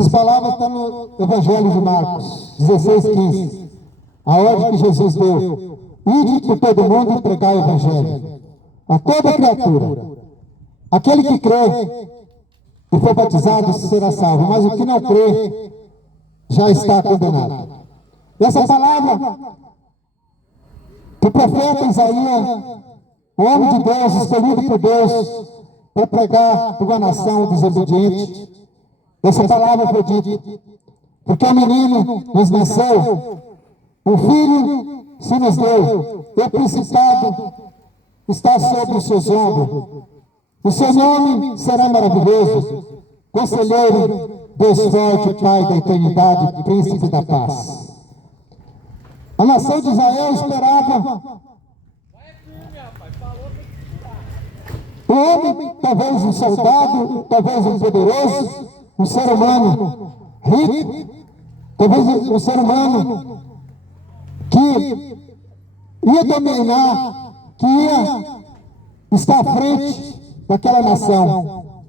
Essas palavras estão no Evangelho de Marcos 16:15. A ordem que Jesus deu: ide por todo mundo e pregai o Evangelho a toda criatura. Aquele que crê e for batizado será salvo, mas o que não crê já está condenado. Essa palavra que o profeta Isaías, o homem de Deus, escolhido por Deus para pregar para uma nação desobediente, essa palavra foi dita, porque o menino nos nasceu, o filho se nos deu, e o principado está sobre os seus ombros. O seu nome será maravilhoso, Conselheiro, Deus forte, Pai da eternidade, Príncipe da paz. A nação de Israel esperava um homem, talvez um soldado, talvez um poderoso, um ser humano rico, talvez um ser humano que ia dominar, que ia estar à frente daquela nação.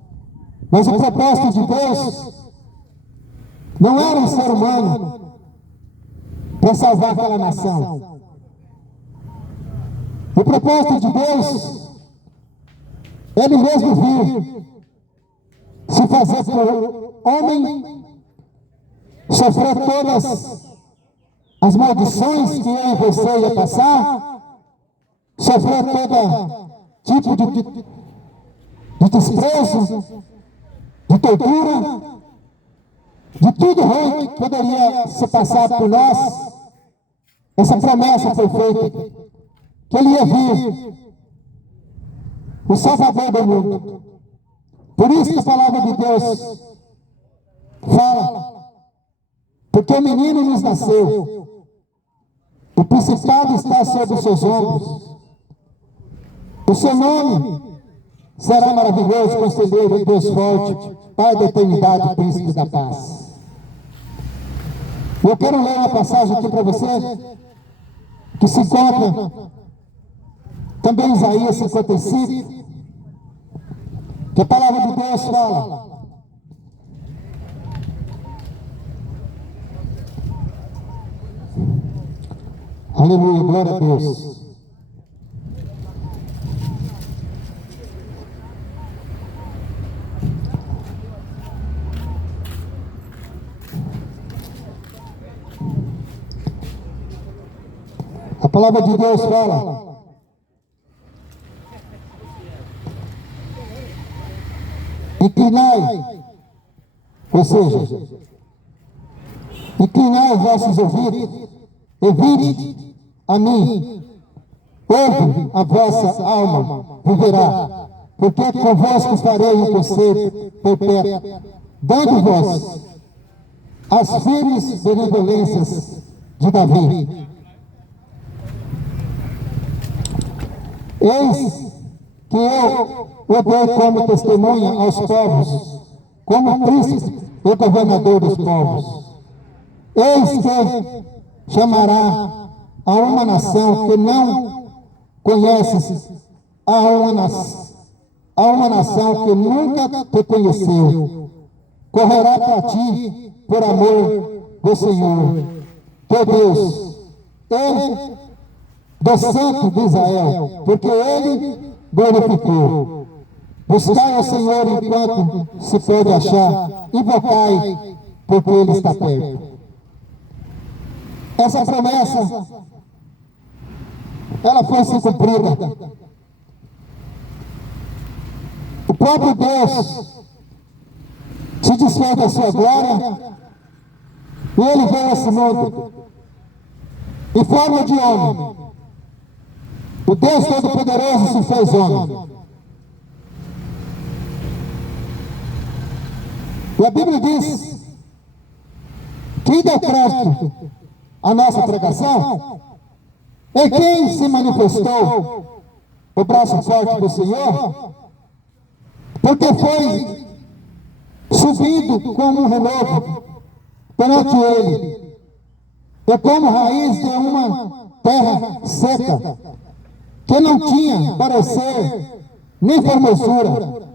Mas o propósito de Deus não era um ser humano para salvar aquela nação. O propósito de Deus, Ele mesmo vir se fazer por homem, sofrer todas as maldições que eu e você ia passar, sofrer todo tipo de desprezo, de tortura, de tudo ruim que poderia se passar por nós. Essa promessa foi feita, que Ele ia vir, o Salvador do mundo. Por isso que a palavra de Deus fala, porque o menino nos nasceu, o principado está sobre os seus ombros, o seu nome será maravilhoso, Conselheiro, Deus forte, Pai da eternidade, Príncipe da paz. Eu quero ler uma passagem aqui para você, que se encontra também em Isaías 55, que a palavra de Deus fala: aleluia, glória a Deus. A palavra de Deus fala: inclinai, ou seja, inclinai os vossos ouvidos, ouvide a mim, ouve a vossa alma, viverá, porque convosco farei um conselho perpétuo, dando-vos as firmes benevolências de Davi. Eis que eu o dei como testemunha aos povos, como príncipe e governador dos povos. Eis que chamará a uma nação que não conheces, a uma nação que nunca te conheceu. Correrá para ti por amor do Senhor, teu Deus, Ele do Santo de Israel, porque Ele glorificou. Buscai ao Senhor enquanto se pode achar, invocai, porque Ele está perto. Essa promessa, ela foi se cumprida. O próprio Deus se desfez da sua glória e Ele veio a esse mundo em forma de homem. O Deus Todo-Poderoso se fez homem. E a Bíblia diz: quem deu crédito à nossa pregação é quem se manifestou o braço forte do Senhor, porque foi subido como um renovo perante Ele, e como raiz de uma terra seca, que não tinha parecer nem formosura.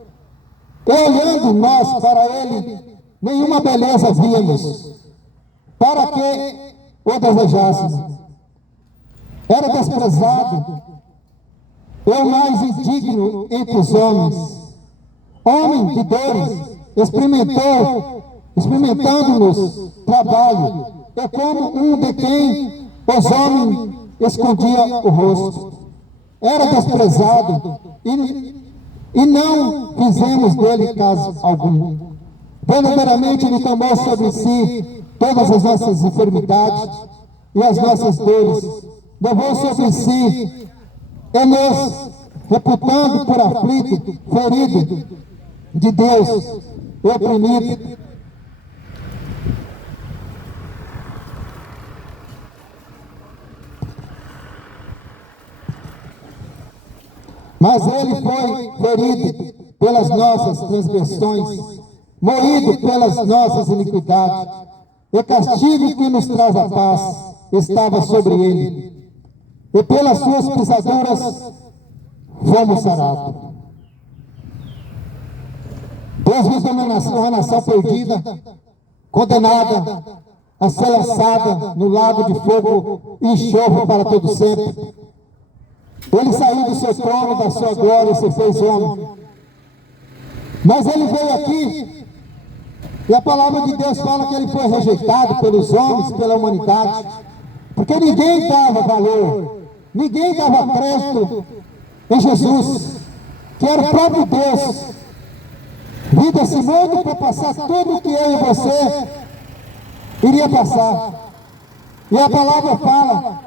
E olhando nós para Ele, nenhuma beleza víamos, para que o desejássemos. Era desprezado, o mais indigno entre os homens, homem de dores, experimentando-nos trabalho, é como um de quem os homens escondiam o rosto. Era desprezado e não fizemos dele caso algum. Verdadeiramente ele tomou sobre si todas as nossas enfermidades e as nossas dores, levou sobre si e nos reputando por aflito, ferido de Deus e oprimido. Mas ele foi ferido pelas nossas transgressões, moído pelas nossas iniquidades, e o castigo que nos traz a paz estava sobre ele, e pelas suas pisaduras fomos sarados. Deus viu uma nação perdida, condenada a ser lançada no lago de fogo e enxofre para todo sempre. Ele saiu do seu trono, da sua glória, e se fez homem. Mas ele veio aqui, e a palavra de Deus fala que ele foi rejeitado pelos homens, pela humanidade, porque ninguém dava valor, ninguém dava crédito em Jesus, que era o próprio Deus, vindo desse mundo para passar tudo que eu e você iria passar. E a palavra fala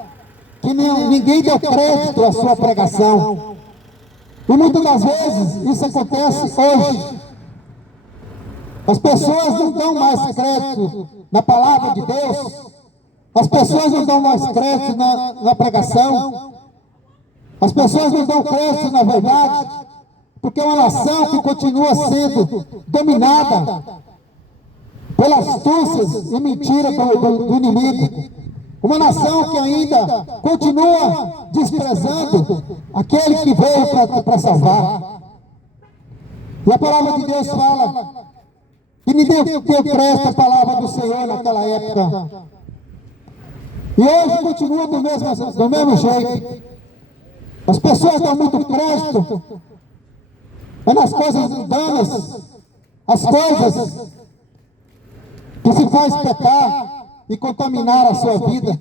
que ninguém deu crédito à sua pregação. E muitas das vezes isso acontece hoje. As pessoas não dão mais crédito na palavra de Deus. As pessoas não dão mais crédito na pregação. As pessoas não dão crédito na verdade. Porque é uma nação que continua sendo dominada pelas astúcias e mentiras do inimigo. Uma nação que ainda continua desprezando aquele que veio para salvar. E a palavra de Deus fala que ninguém deu crédito à palavra do Senhor naquela época. E hoje continua do mesmo jeito. As pessoas dão muito crédito nas coisas mundanas, as coisas que se faz pecar e contaminar a sua vida.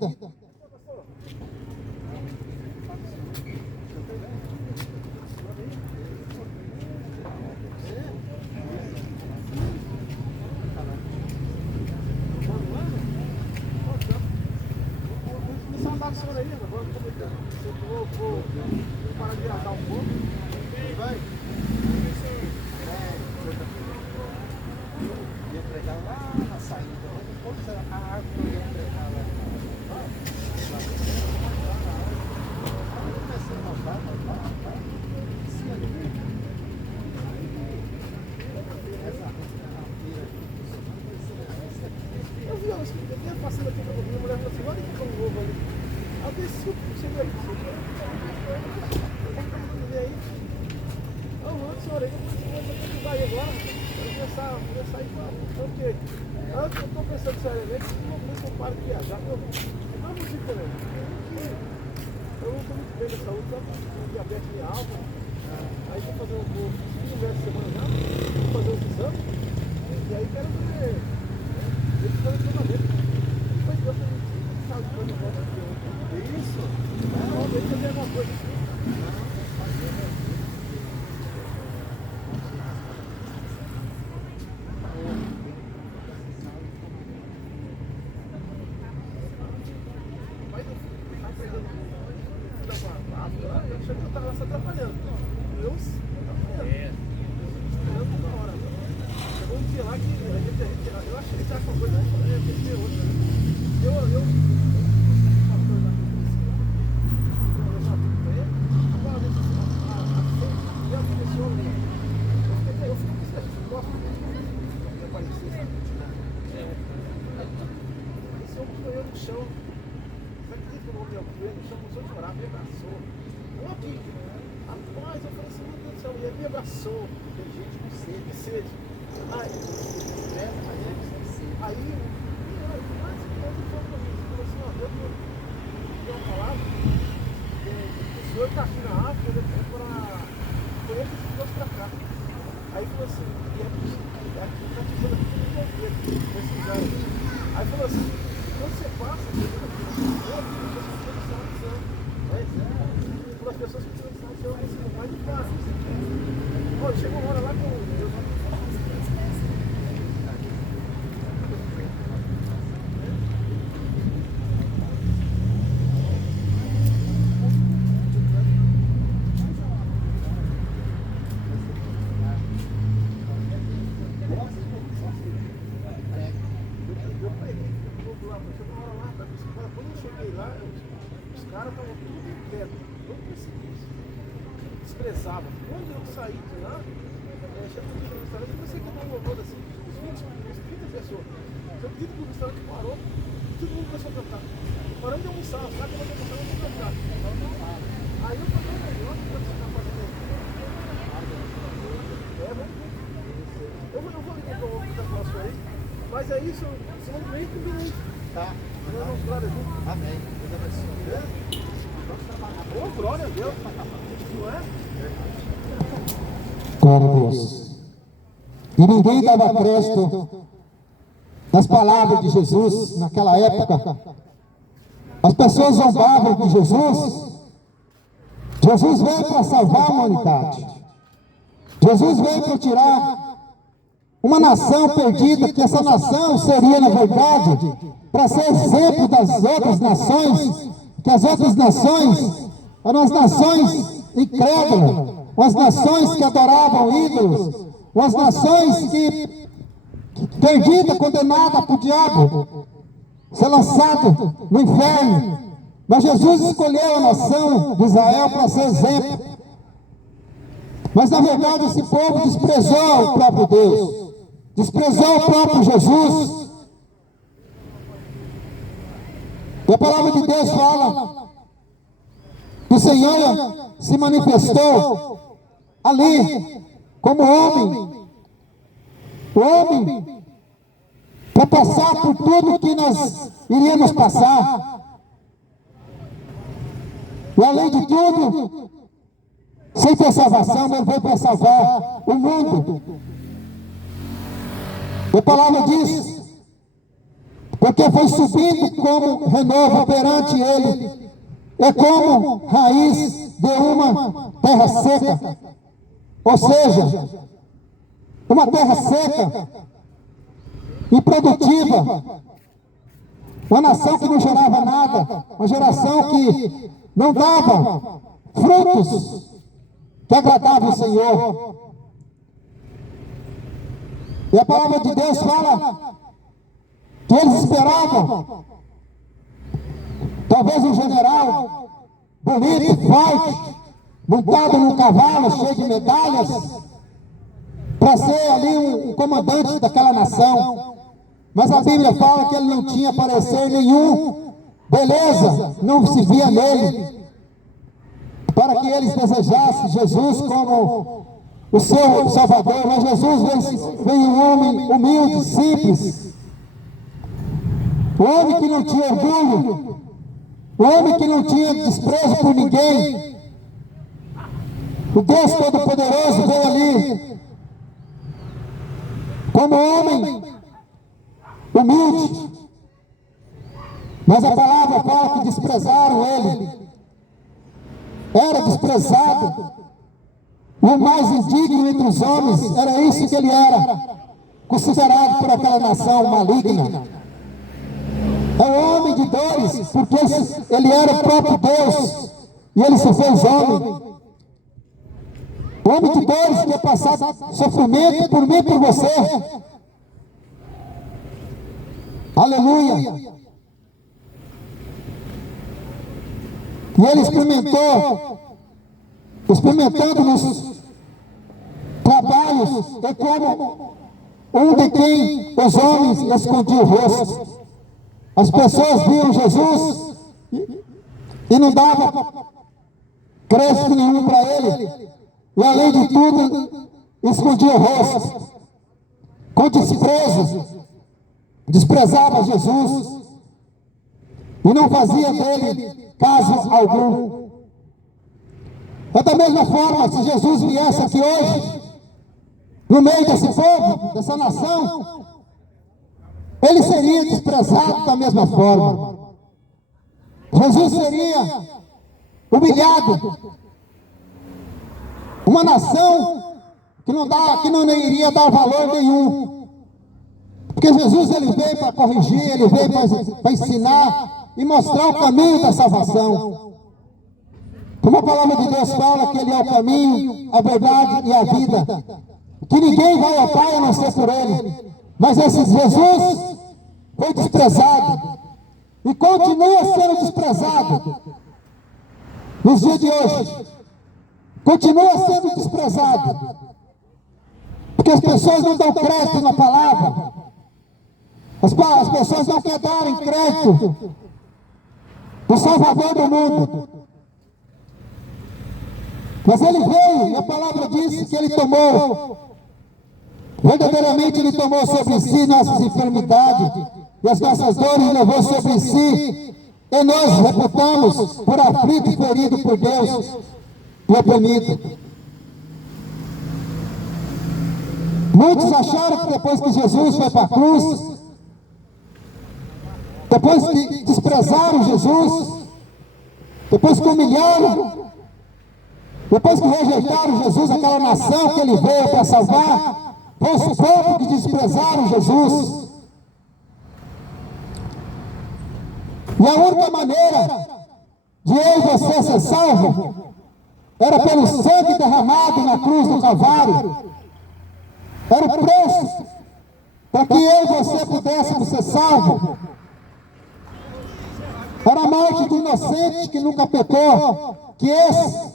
Antes eu estou pensando seriamente que não paro de viajar, eu não consigo também. Eu não estou muito bem da saúde, estou com diabetes em alta. Aí estou fazendo o segundo mês de semana já, vou fazer os exames, e aí quero ver, ele está no treinamento. Depois Deus tem saúde para mim, volta aqui. Isso, vamos ver fazer alguma coisa assim. Tem gente com sede. Ai, Aí, antes ele falou para mim, ele falou assim, ó, Deus me deu uma palavra, o senhor está aqui na África, é para conhecer esses Deus para cá. Aí falou assim, e aqui está te usando aqui no governo, nesses anos. Aí falou assim, quando você passa, você fica aqui no governo, você fica no céu do céu. Para as pessoas que precisam do céu, você não vai de casa. Pô, chegou uma hora lá com Deus. Quando eu cheguei lá, os caras estavam tudo quietos, tudo precipício, desprezavam. Quando eu saí de lá, chegou no restaurante, eu pensei que não louvor assim, uns 30 pessoas. Eu acredito que o restaurante parou, todo mundo começou a cantar. Paramos de almoçar, os caras começaram a almoçar, vamos cantar. Aí eu falei, o que você está fazendo aí? Eu vou ligar para o outro da próxima aí, mas é isso, semana que vem combinei. Tá. Vamos, glória a Deus. Amém. Deus abençoe. Oh, glória a Deus. Não é? Glória a Deus. E ninguém dava crédito nas palavras de Jesus naquela época. As pessoas zombavam de Jesus. Jesus veio para salvar a humanidade. Jesus veio para tirar uma nação perdida, que essa nação seria, na verdade, para ser exemplo das outras nações, que as outras nações eram as nações incrédulas, as nações que adoravam ídolos, as nações que perdida, condenada para o diabo, ser lançado no inferno. Mas Jesus escolheu a nação de Israel para ser exemplo. Mas na verdade esse povo desprezou o próprio Deus, desprezou o próprio Jesus. E a palavra de Deus fala que o Senhor se manifestou ali como homem, o homem para passar por tudo que nós iríamos passar. E além de tudo, sem ter salvação, ele veio para salvar o mundo. E a palavra diz, porque foi subindo como renovo perante ele, é como raiz de uma terra seca, ou seja, uma terra seca, improdutiva, uma nação que não gerava nada, uma geração que não dava frutos que agradavam o Senhor. E a palavra de Deus fala que eles esperavam talvez um general bonito, forte, montado num cavalo cheio de medalhas, para ser ali um comandante daquela nação. Mas a Bíblia fala que ele não tinha parecer nenhum, beleza, não se via nele, para que eles desejassem Jesus como o seu Salvador. Mas Jesus veio um homem humilde, simples, um homem que não tinha orgulho, um homem que não tinha desprezo por ninguém. O Deus Todo-Poderoso veio ali como homem humilde, mas a palavra fala que desprezaram ele, era desprezado, o mais indigno entre os homens, era isso que ele era, considerado por aquela nação maligna. É um homem de dores, porque ele era o próprio Deus, e ele se fez homem. O homem de dores que ia passar sofrimento por mim e por você. Aleluia. E ele experimentando nos trabalhos, é como um de quem os homens escondiam o rosto. As pessoas viam Jesus e não davam crédito nenhum para ele. E além de tudo, escondia o rosto, com desprezo. desprezava Jesus e não fazia dele caso algum. É da mesma forma, se Jesus viesse aqui hoje, no meio desse povo, dessa nação, ele seria desprezado da mesma forma. Jesus seria humilhado. Uma nação que não iria dar valor nenhum. Porque Jesus ele veio para corrigir, ele veio para ensinar e mostrar o caminho da salvação. Como a palavra de Deus fala que ele é o caminho, a verdade e a vida. Que ninguém vai ao Pai a não ser por ele. Mas esse Jesus foi desprezado e continua sendo desprezado nos dias de hoje. Continua sendo desprezado porque as pessoas não dão crédito na palavra. As pessoas não querem dar crédito no Salvador do mundo. Mas ele veio e a palavra diz que ele tomou, verdadeiramente ele tomou sobre si nossas enfermidades e as nossas dores levou sobre si, e nós reputamos por aflito e ferido por Deus e oprimido. Muitos acharam que depois que Jesus foi para a cruz, depois que desprezaram Jesus, depois que humilharam, depois que rejeitaram Jesus, aquela nação que ele veio para salvar, foi os povos que desprezaram Jesus. E a única maneira de eu e você ser salvo era pelo sangue derramado na cruz do Calvário. Era o preço para que eu e você pudéssemos ser salvos. Era a morte do inocente que nunca pecou, que esse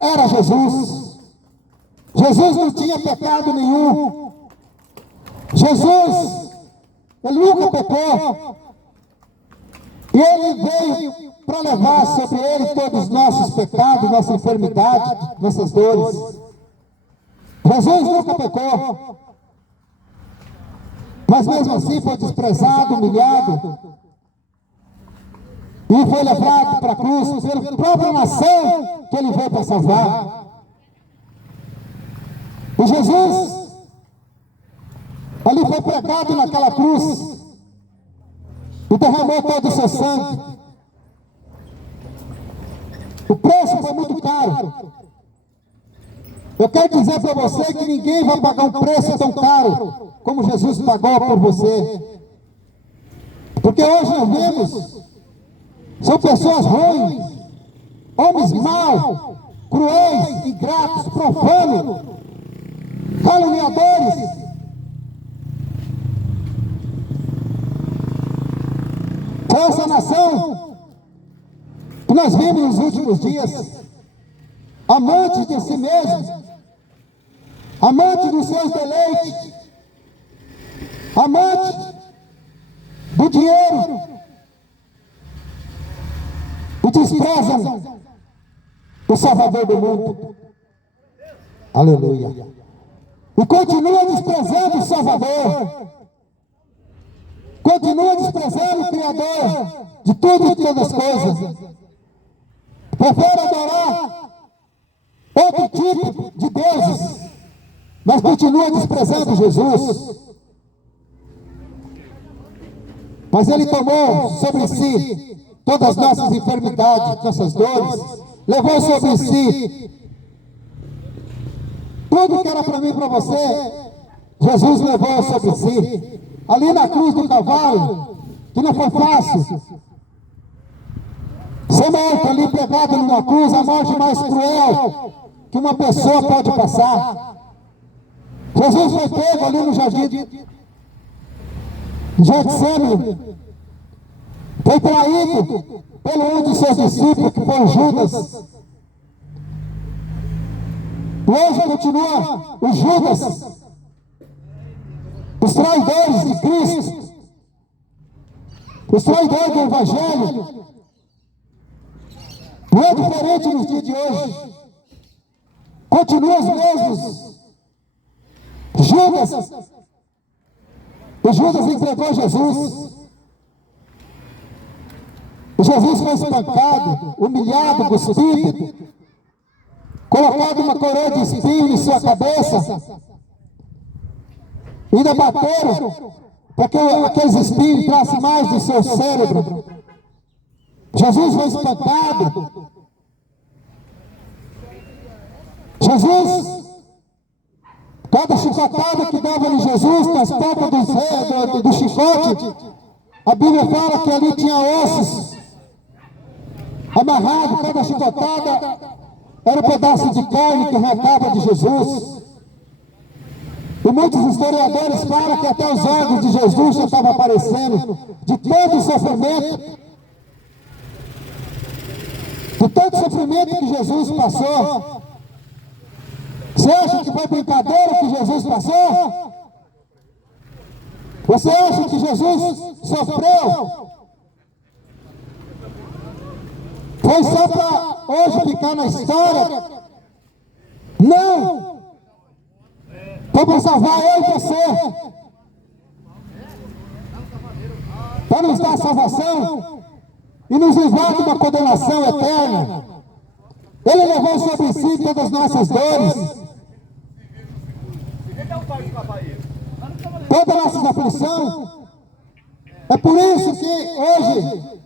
era Jesus. Jesus não tinha pecado nenhum. Jesus, ele nunca pecou. E ele veio para levar sobre ele todos os nossos pecados, nossa enfermidade, nossas dores. Jesus nunca pecou. Mas mesmo assim foi desprezado, humilhado. E foi levado para a cruz pela própria nação que ele veio para salvar. E Jesus, ali foi pregado naquela cruz e derramou todo o seu sangue. O preço foi muito caro. Eu quero dizer para você que ninguém vai pagar um preço tão caro como Jesus pagou por você. Porque hoje nós vemos, são pessoas ruins, homens maus, cruéis, ingratos, profanos, caluniadores. Foi essa nação que nós vimos nos últimos dias, amante de si mesmo, amante dos seus deleites, amante do dinheiro, e desprezam o Salvador do mundo. Aleluia. E continua desprezando o Salvador. Continua desprezando o Criador de tudo e de todas as coisas. Prefere adorar outro tipo de deuses, mas continua desprezando Jesus. Mas ele tomou sobre si todas as nossas enfermidades, nossas dores, levou sobre si tudo que era para mim e para você. Jesus levou sobre si, ali na cruz do Calvário, que não foi fácil. Ser morto ali pregado numa cruz, a morte mais cruel que uma pessoa pode passar. Jesus foi pego ali no jardim de Getsêmani, foi traído pelo um de seus discípulos, que foi Judas. E hoje continua o Judas, os traidores de Cristo, os traidores do Evangelho. Não é diferente nos dias de hoje. Continua os mesmos Judas, O Judas entregou Jesus. E Jesus foi espancado, humilhado, cuspido, colocado uma coroa de espinho em sua cabeça. Ainda bateram para que aqueles espinhos entrassem mais no seu cérebro. Jesus foi espancado. Jesus, cada chicotada que dava em Jesus, nas pontas do chicote, a Bíblia fala que ali tinha ossos amarrados, cada chicotada era um pedaço de carne que arrancava de Jesus. E muitos historiadores falam que até os órgãos de Jesus já estavam aparecendo, de todo o sofrimento, de todo o sofrimento que Jesus passou. Você acha que foi brincadeira que Jesus passou? Você acha que Jesus sofreu? Foi só para hoje ficar na história? Não! Foi para salvar eu e você. Para nos dar salvação e nos livrar de uma condenação eterna. Ele levou sobre si todas as nossas dores, toda a nossa aflição. É por isso que hoje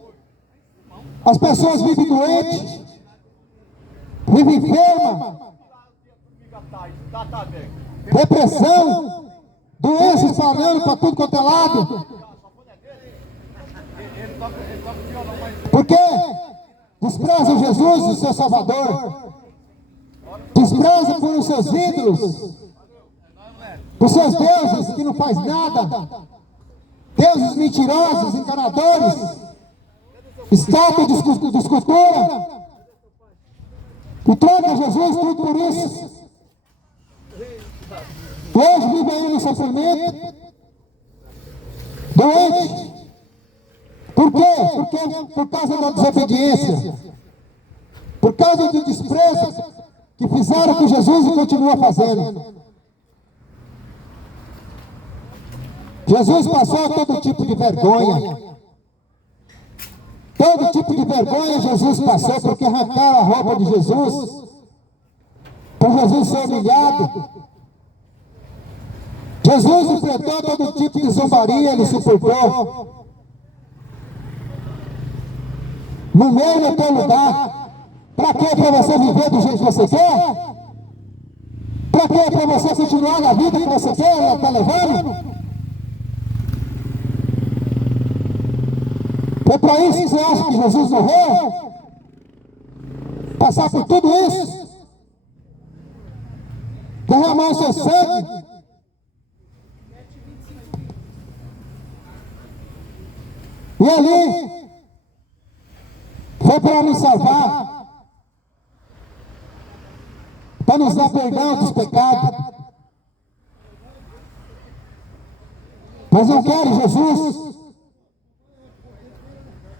as pessoas vivem doentes, vivem enfermas, depressão, doenças falando para tudo quanto é lado. Por quê? Desprezam Jesus, o seu Salvador. Desprezam por os seus ídolos, por seus deuses que não faz nada. Deuses mentirosos, enganadores, estátua de escultura. E troca Jesus tudo por isso. Hoje vive aí no sofrimento, doente. Por quê? Porque por causa da desobediência, por causa do desprezo que fizeram com Jesus e continuam fazendo. Jesus passou todo tipo de vergonha. Todo tipo de vergonha Jesus passou, porque arrancaram a roupa de Jesus, para Jesus ser humilhado. Jesus enfrentou todo tipo de zombaria, ele suportou. No meio do teu lugar. Para quê? Para você viver do jeito que você quer? Para quê? Para você continuar na vida que você quer, ela está levando? É para isso que você acha que Jesus morreu? Passar por tudo isso? Derramar o seu sangue? E ali foi para nos salvar, para nos dar perdão dos pecados. Mas não querem Jesus.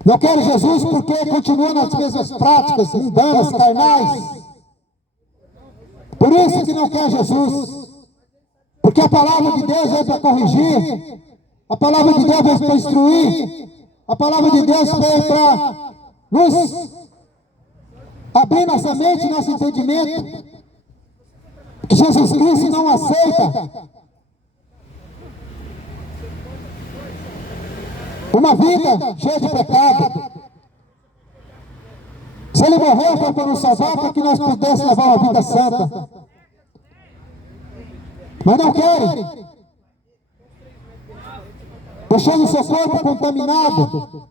Não querem Jesus porque continuam nas mesmas práticas mundanas, carnais. Por isso que não quer Jesus. Porque a palavra de Deus veio para corrigir. A palavra de Deus veio para instruir. A palavra de Deus veio para nos abrir nossa mente e nosso entendimento. Que Jesus Cristo não aceita uma vida cheia de pecado. Se ele morreu foi para nos salvar, para que nós pudéssemos levar uma vida santa. Mas não querem. Deixando o seu corpo contaminado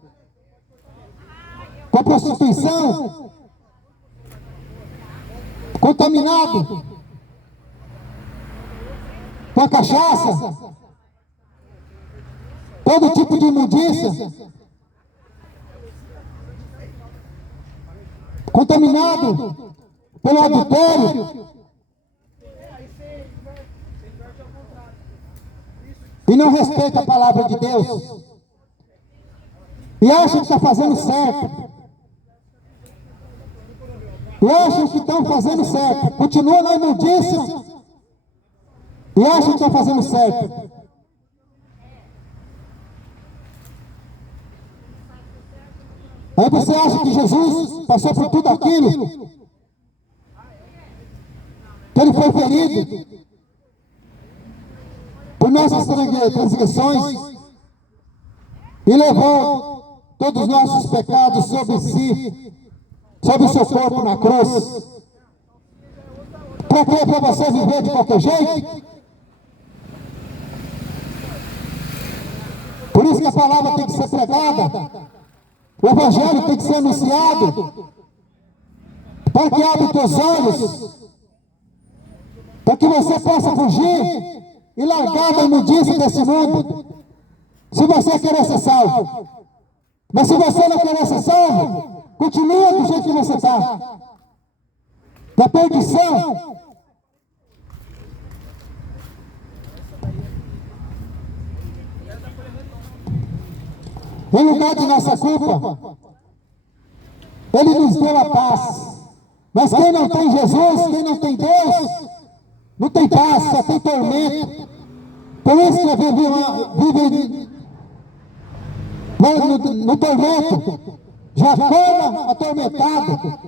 com a prostituição, contaminado com a cachaça, todo tipo de imundícia, contaminado pelo adultério, e não respeita a palavra de Deus, e acham que está fazendo certo, e acham que estão fazendo certo, continuam na imundícia, e acham que estão fazendo certo. Aí você acha que Jesus passou por tudo aquilo? Que ele foi ferido por nossas transgressões e levou todos os nossos pecados sobre si, sobre o seu corpo na cruz. Para quê? Para você viver de qualquer jeito? Por isso que a palavra tem que ser pregada, o evangelho tem que ser anunciado, para que abra teus olhos, para que você possa fugir e largar da imundícia desse mundo, se você querer ser salvo. Mas se você não querer ser salvo, continua do jeito que você está, na perdição. Em lugar de nossa culpa, Ele nos deu a paz. Mas quem não tem Jesus, quem não tem Deus, não tem paz, só tem tormento. Por isso que vive no tormento, já acorda atormentado.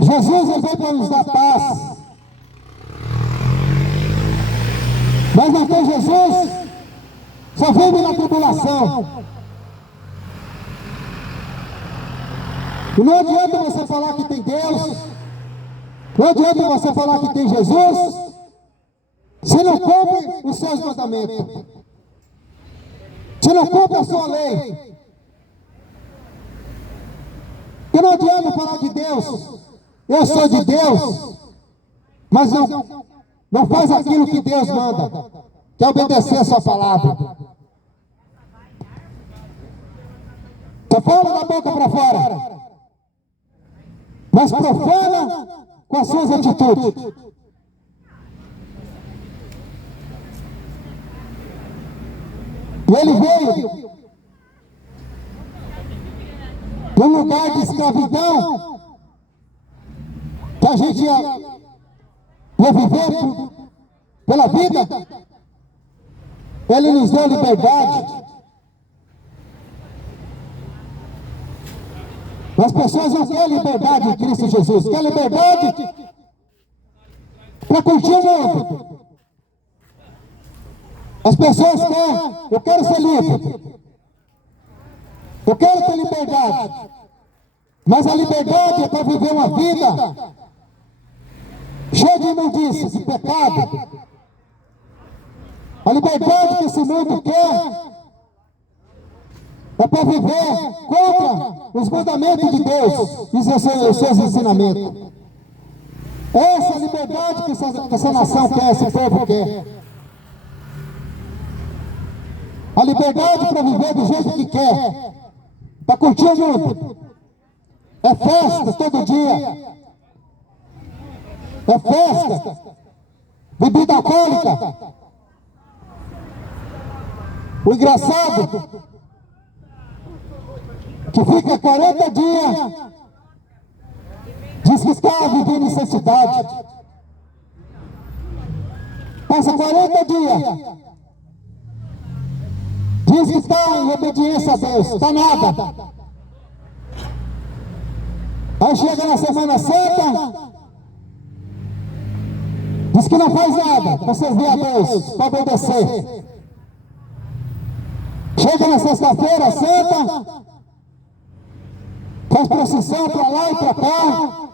Jesus veio para nos dar paz. Mas não tem Jesus, só vive na tribulação. E não adianta você falar que tem Deus, não adianta você falar que tem Jesus, se não cumpre os seus mandamentos, se não cumpre a sua lei. Porque não adianta falar de Deus, eu sou de Deus, mas não faz aquilo que Deus manda, que é obedecer a sua palavra. Só fala da boca para fora, mas profana com as suas atitudes. E ele veio do lugar de escravidão, que a gente ia viver pela vida. Ele nos deu liberdade. As pessoas não querem liberdade em Cristo Jesus, querem liberdade para curtir o mundo. As pessoas querem, eu quero ser livre, eu quero ter liberdade, mas a liberdade é para viver uma vida cheia de imundícias, de pecado. A liberdade que esse mundo quer é para viver contra os mandamentos de Deus e os seus ensinamentos. Essa é a liberdade que essa nação quer, esse povo quer. A liberdade para viver do jeito que quer, para curtir o mundo. É festa todo dia. É festa, bebida alcoólica. O engraçado que fica 40 dias, diz que está vivendo necessidade. Passa 40 dias, diz que está em obediência a Deus, está nada. Aí chega na Semana Santa, diz que não faz nada para servir a Deus, para obedecer. Chega na Sexta-feira Santa, faz procissão para lá e para cá,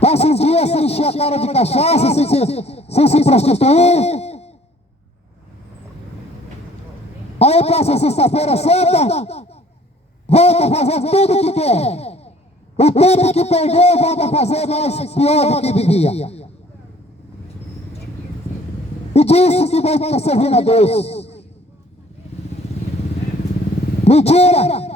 passa um dia sem encher a cara de cachaça, sem se prostituir. Aí passa a Sexta-feira Santa, volta a fazer tudo o que quer. O tempo que perdeu, volta a fazer mais pior do que vivia. E disse que vai estar servindo a Deus. Mentira!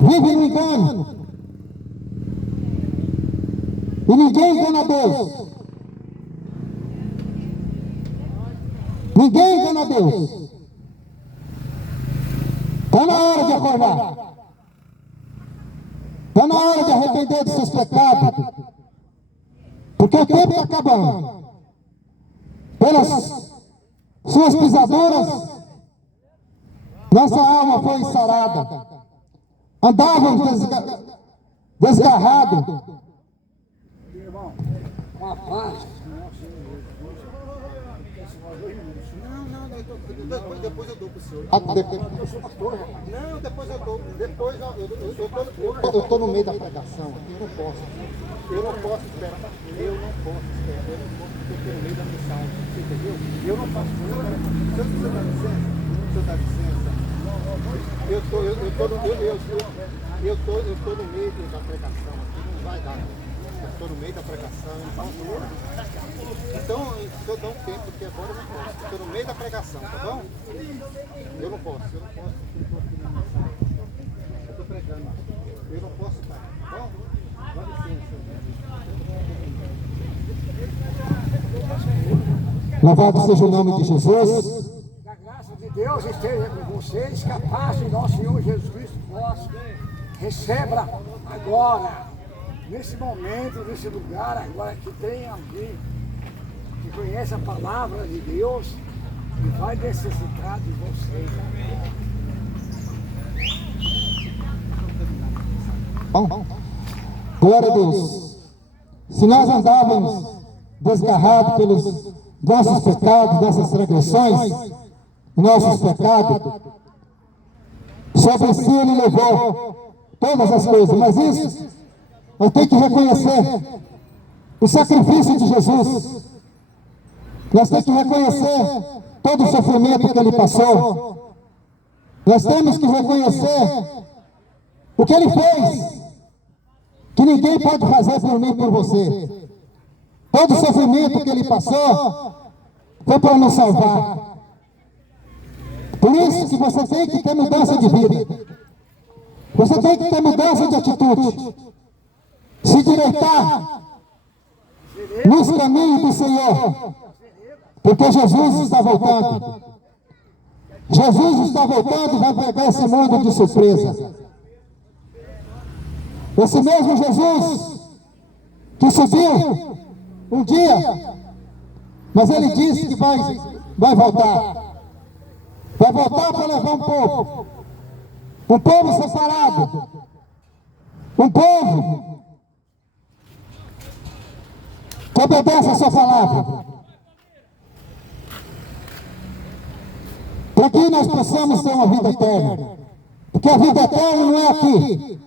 Vive no engano. E ninguém engana Deus. Ninguém engana Deus. Está na hora de acordar. Está na hora de arrepender dos seus pecados. Porque o tempo está acabando. Pelas suas pisaduras, nossa alma foi sarada. Andávamos desgarrado. Irmão, com a paz. Depois eu dou pro senhor. Eu sou pastor, rapaz. Não, depois eu dou. Depois Eu estou no meio da pregação aqui, eu não posso. eu não posso esperar. Eu não posso esperar. Eu não posso, porque eu estou no meio da mensagem. Você entendeu? Eu não posso. Se você dá licença, se eu dá licença, eu tô no meio da pregação aqui, não vai dar. Eu estou no meio da pregação, então se eu dou um tempo, porque agora eu não posso. Estou no meio da pregação, tá bom? Eu não posso. Eu estou pregando. Eu não posso estar, tá bom? Dá licença. Louvado seja o nome de Jesus. Que a graça de Deus esteja com vocês, que a paz de nosso Senhor Jesus Cristo possa receba agora, nesse momento, nesse lugar, agora que tem alguém que conhece a palavra de Deus e vai necessitar de vocês. Bom, glória a Deus. Se nós andávamos desgarrados pelos nossos pecados, nossas transgressões, nossos pecados, sobre si Ele levou todas as coisas, mas isso eu tenho que reconhecer o sacrifício de Jesus. Nós temos que reconhecer todo o sofrimento que Ele passou. Nós temos que reconhecer o que Ele fez, que ninguém pode fazer por mim e por você. Todo o sofrimento que Ele passou foi para nos salvar. Por isso que você tem que ter mudança de vida. Você tem que ter mudança de atitude. Se direitar nos caminhos do Senhor. Porque Jesus está voltando. Jesus está voltando e vai pegar esse mundo de surpresa. Esse mesmo Jesus que subiu um dia, mas ele disse que vai voltar. Vai voltar para levar um povo separado, um povo que obedece a sua palavra, para que nós possamos ter uma vida eterna, porque a vida eterna não é aqui.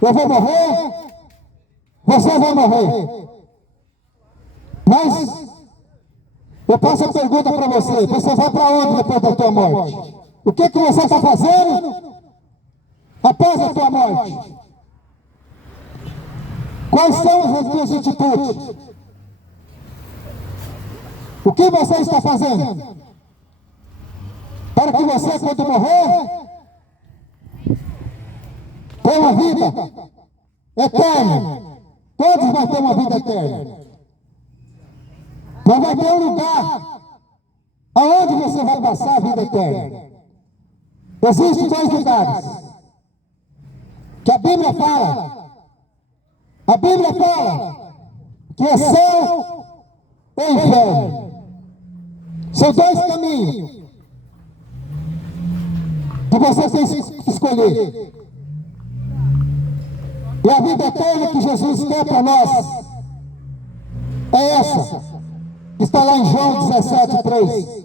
Eu vou morrer, você vai morrer, mas eu passo a pergunta para você: você vai para onde depois da tua morte? O que você está fazendo após a tua morte? Quais são as tuas atitudes? O que você está fazendo para que você, quando morrer, tenha uma vida eterna? Todos vão ter uma vida eterna. Mas vai ter um lugar aonde você vai passar a vida eterna. Existem dois lugares que a Bíblia fala. A Bíblia fala que é céu ou inferno. São dois caminhos que você tem que escolher. E a vida eterna que Jesus quer para nós é essa, que está lá em João 17:3.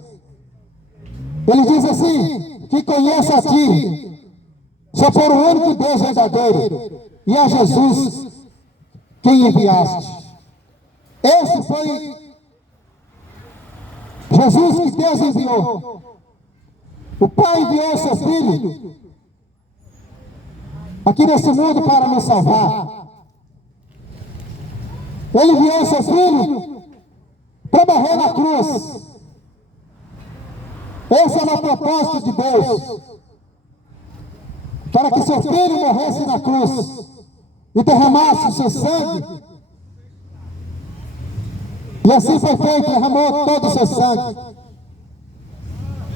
Ele diz assim: que conheça a ti, só por o único Deus verdadeiro, e a Jesus quem enviaste. Esse foi Jesus que Deus enviou. O Pai enviou o seu Filho aqui nesse mundo para nos salvar. Ele enviou o seu Filho para morrer na cruz. Esse era o propósito de Deus, para que seu Filho morresse na cruz e derramasse o seu sangue. E assim foi feito, derramou todo o seu sangue.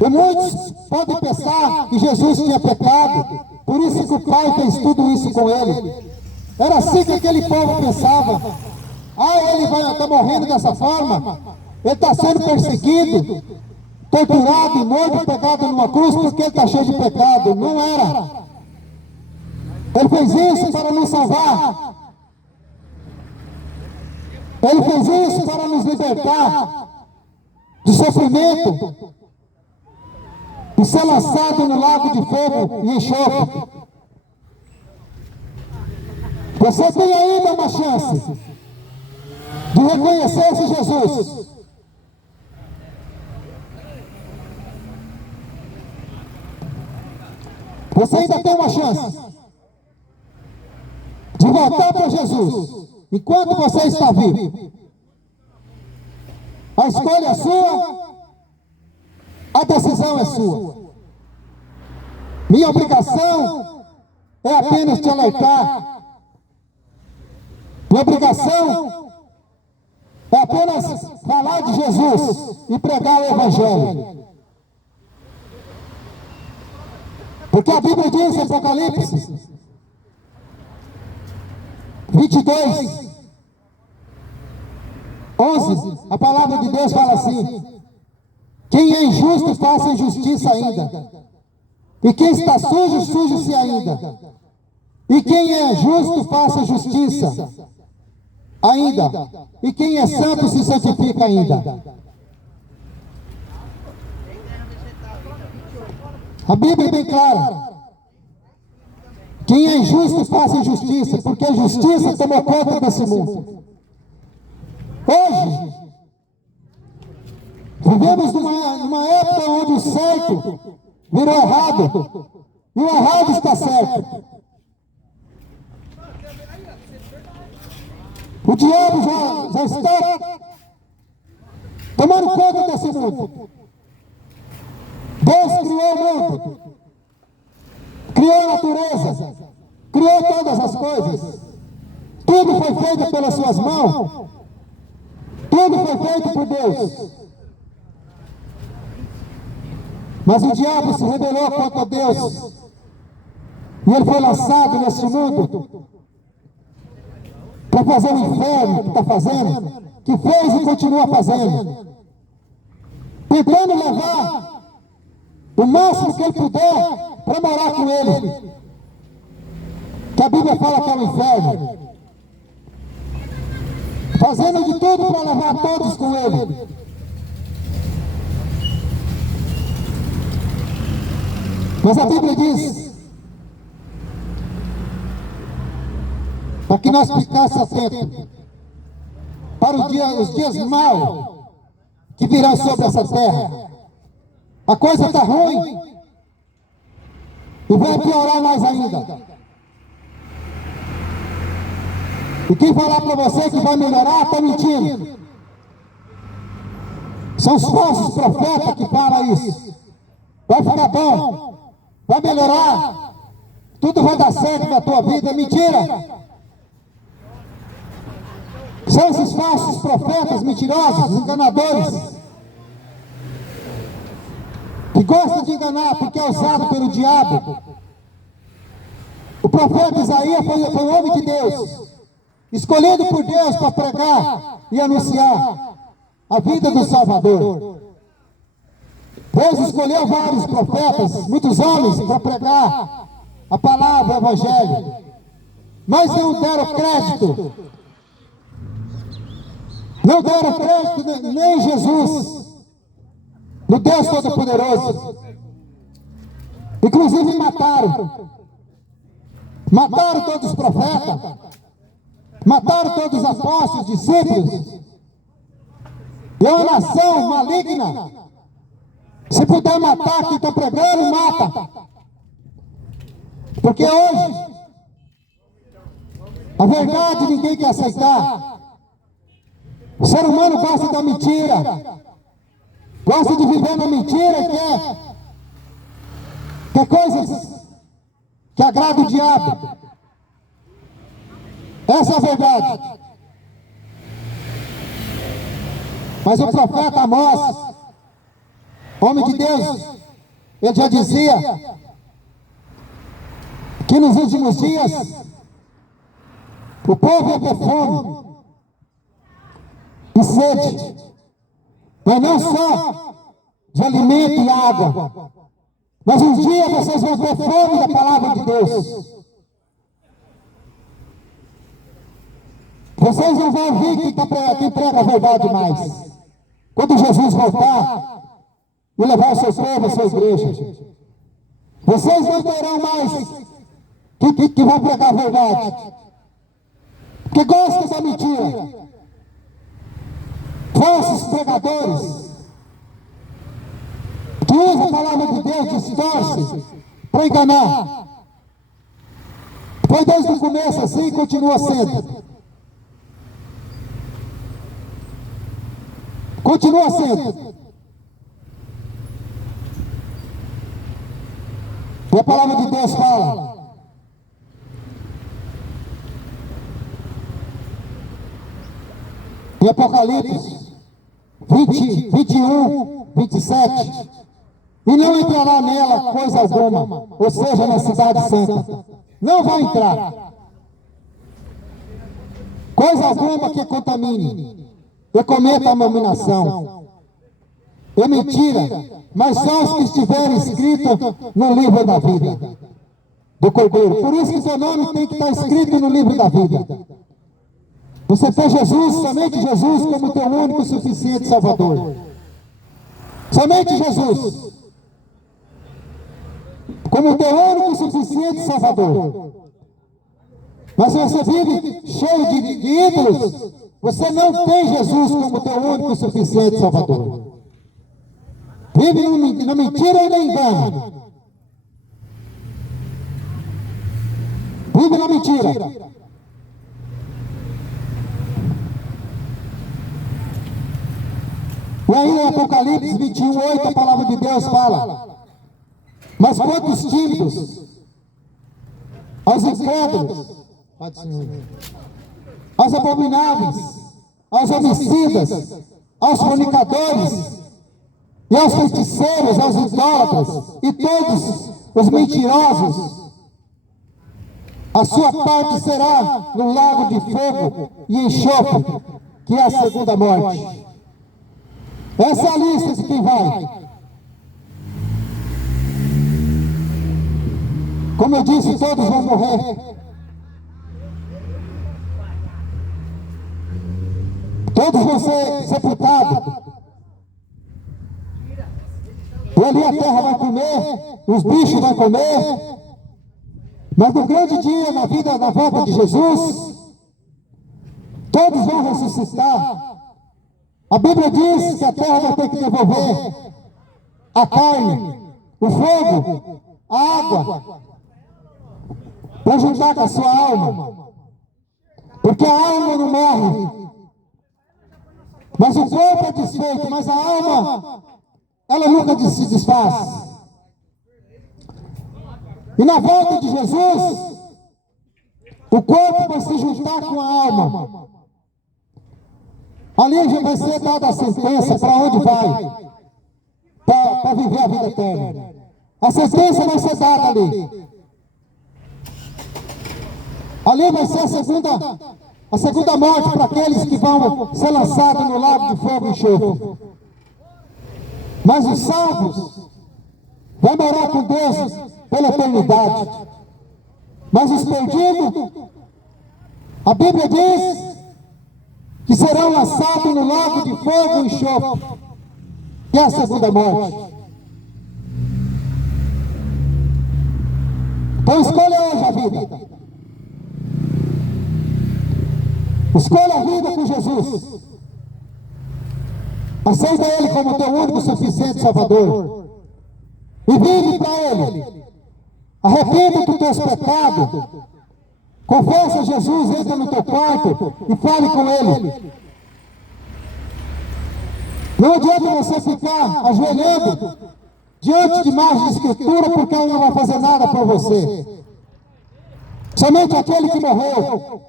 E muitos podem pensar que Jesus tinha pecado, por isso que o Pai fez tudo isso com ele. Era assim que aquele povo pensava. Ah, ele vai estar morrendo dessa forma, Ele está sendo perseguido, torturado, morto, pegado numa cruz porque ele está cheio de pecado. Não era. Ele fez isso para nos salvar. Ele fez isso para nos libertar do sofrimento e ser lançado no lago de fogo e enxofre. Você tem ainda uma chance de reconhecer esse Jesus. Você ainda tem uma chance de voltar para Jesus enquanto você está vivo. A escolha é sua, a decisão é sua. Minha obrigação é apenas te alertar. Minha obrigação é apenas falar de Jesus e pregar o Evangelho. Porque a Bíblia diz em Apocalipse 22, 11, a palavra de Deus fala assim: quem é injusto, faça injustiça ainda. E quem está sujo, suje-se ainda. E quem é justo, faça justiça ainda. E quem é santo, se santifica ainda. A Bíblia é bem clara. Quem é injusto, faça injustiça, porque a justiça tomou conta desse mundo. Hoje, vivemos numa época onde o certo virou errado, e o errado está certo. O diabo já está tomando conta desse mundo. Deus criou o mundo, criou a natureza, criou todas as coisas. Tudo foi feito pelas suas mãos. Tudo foi feito por Deus. Mas o diabo se rebelou contra Deus. E ele foi lançado neste mundo para fazer o inferno que está fazendo, que fez e continua fazendo. Tentando levar o máximo que ele puder para morar com ele. Que a Bíblia fala que é o inferno. Fazendo de tudo para levar todos com ele. Mas a Bíblia diz para que nós ficássemos atentos para os dias maus que virão sobre essa terra. A coisa está ruim e vai piorar mais ainda. E quem falar para você que vai melhorar, está mentindo. São os falsos profetas que falam isso. Vai ficar bom, vai melhorar, tudo vai dar certo na tua vida. Mentira. São esses falsos profetas mentirosos, enganadores, que gostam de enganar porque é usado pelo diabo. O profeta Isaías foi um homem de Deus, escolhido por Deus para pregar e anunciar a vida do Salvador. Deus escolheu vários profetas, muitos homens, para pregar a palavra, o Evangelho, mas não deram crédito. Não deram crédito nem Jesus, no Deus Todo-Poderoso. Inclusive mataram. Mataram todos os profetas. Mataram todos os apóstolos, discípulos. E é uma nação maligna. Se puder matar quem está pregando, mata. Porque hoje a verdade ninguém quer aceitar. O ser humano gosta da mentira. Gosta de viver na mentira e quer coisas que agradam o diabo. Essa é a verdade. Mas o profeta Amós, homem de Deus, ele já dizia que nos últimos dias o povo ia ter fome e sede, Mas não só de alimento e água, mas um dia vocês vão ter fome da palavra de Deus. Vocês não vão ouvir quem prega a verdade mais. Quando Jesus voltar e levar o seu povo, a sua igreja, vocês não terão mais que vão pregar a verdade, que gostam da mentira. Falsos pregadores que usam a palavra de Deus, distorcem para enganar. Foi desde o começo assim e continua sendo. Continua sendo. E a palavra de Deus fala: em Apocalipse 20, 21, 27, e não entrará nela coisa alguma, ou seja, na cidade santa. Não vai entrar coisa alguma que contamine, e cometa abominação, é mentira, mas só os que estiverem escritos no livro da vida do Cordeiro. Por isso que seu nome tem que estar escrito no livro da vida. Você tem Jesus, somente Jesus, como teu único e suficiente Salvador. Somente Jesus, como teu único e suficiente Salvador. Mas se você vive cheio de ídolos, você não tem Jesus como teu único e suficiente Salvador. Vive na mentira e no engano. Vive na mentira. E aí em Apocalipse 21, 8, a palavra de Deus fala: mas quantos tímidos, aos incrédulos, aos abomináveis, aos homicidas, aos fornicadores, e aos feiticeiros, aos idólatras, e todos os mentirosos, a sua parte será no lago de fogo e enxofre, que é a segunda morte. Essa é a lista de quem vai. Como eu disse, todos vão morrer. Todos vão ser sepultados. E ali a terra vai comer, os bichos vão comer. Mas no grande dia, na vida, na volta de Jesus, todos vão ressuscitar. A Bíblia diz que a terra vai ter que devolver a carne, o fogo, a água, para juntar com a sua alma. Porque a alma não morre, mas o corpo é desfeito, mas a alma, ela nunca se desfaz. E na volta de Jesus, o corpo vai se juntar com a alma. Ali já vai ser dada a sentença para onde vai, para viver a vida eterna. A sentença vai ser dada ali. Ali vai ser a segunda morte para aqueles que vão ser lançados no lago de fogo e enxofre. Mas os salvos vão morar com Deus pela eternidade. Mas os perdidos, a Bíblia diz que serão lançados no lago de fogo e enxofre, que é a segunda morte. Então escolha hoje a vida. Escolha a vida com Jesus. Aceita Ele como teu único e suficiente Salvador. E vive para Ele. Arrependa dos teus pecados. Confessa Jesus, entra no teu quarto e fale com Ele. Não adianta você ficar ajoelhando diante de imagens de escritura, porque ela não vai fazer nada por você. Somente aquele que morreu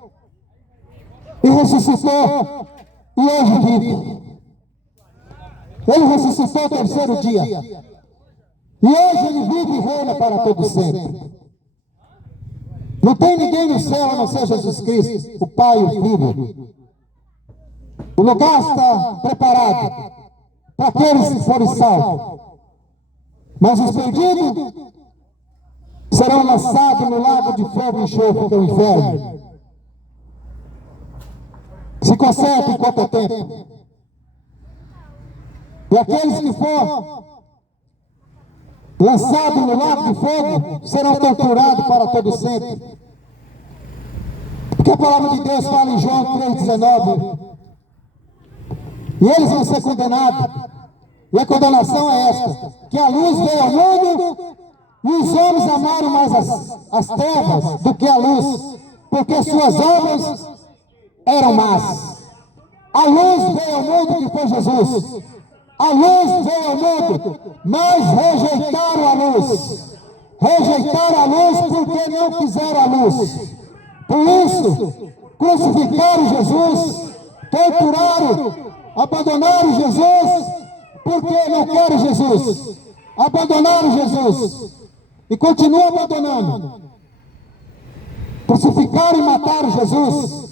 e ressuscitou e hoje vive. Ele ressuscitou no terceiro dia. E hoje Ele vive e reina para todo sempre. Não tem ninguém no céu a não ser Jesus Cristo, o Pai e o Filho. O lugar está preparado. para aqueles que forem salvos. Mas os perdidos serão lançados no lago de fogo e enxofre, que é o inferno. Se conserta em quanto tempo. E aqueles que for lançados no lago de fogo serão torturados para todo sempre. Porque a palavra de Deus fala em João 3,19. E eles vão ser condenados. E a condenação é esta: que a luz veio ao mundo e os homens amaram mais as trevas do que a luz, porque suas obras eram más. A luz veio ao mundo, que foi Jesus. A luz veio ao mundo, mas rejeitaram a luz. Rejeitaram a luz porque não quiseram a luz. Por isso, crucificaram Jesus, torturaram, abandonaram Jesus, porque não querem Jesus. Abandonaram Jesus e continuam abandonando. Crucificaram e mataram Jesus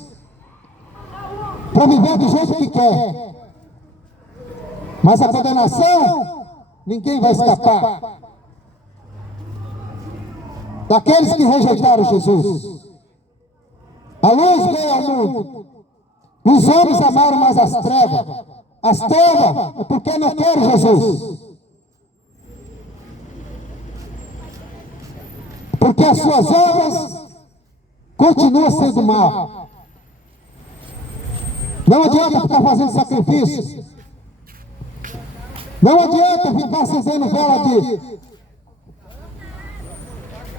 para viver do jeito que quer. Mas a condenação, ninguém vai escapar daqueles que rejeitaram Jesus. A luz veio ao mundo, os homens amaram mais as trevas. As trevas é porque não querem Jesus. Porque as suas obras continuam sendo mal. Não adianta ficar fazendo sacrifício. Não adianta ficar acendendo vela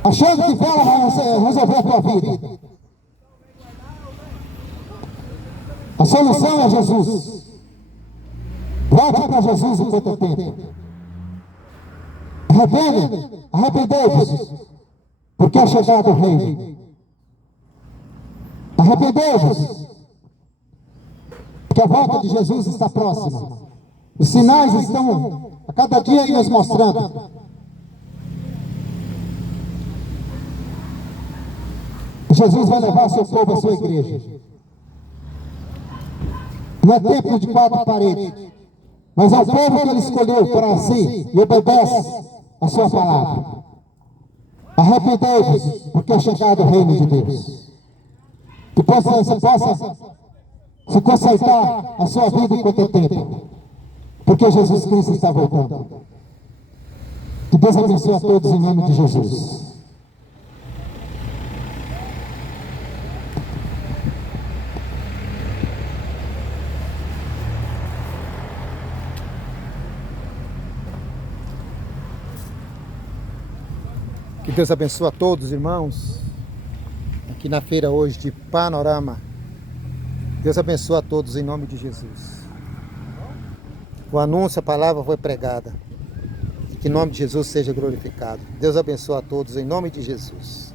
achando que vela vai resolver a tua vida. A solução é Jesus. Volte para Jesus enquanto é tempo. Arrependei-vos, porque é chegado o reino. Arrependei-vos, porque a volta de Jesus está próxima. Os sinais estão a cada dia nos mostrando. Jesus vai levar seu povo à sua igreja. Não é templo de quatro paredes, mas é o povo que ele escolheu para si e obedece a sua palavra. Arrependei-vos, porque é chegado o reino de Deus. Que você possa se consertar a sua vida enquanto é tempo, porque Jesus Cristo está voltando. Que Deus abençoe a todos em nome de Jesus. Que Deus abençoe a todos, irmãos, aqui na feira hoje de Panorama. Deus abençoe a todos em nome de Jesus. O anúncio, a palavra foi pregada. E que o nome de Jesus seja glorificado. Deus abençoe a todos em nome de Jesus.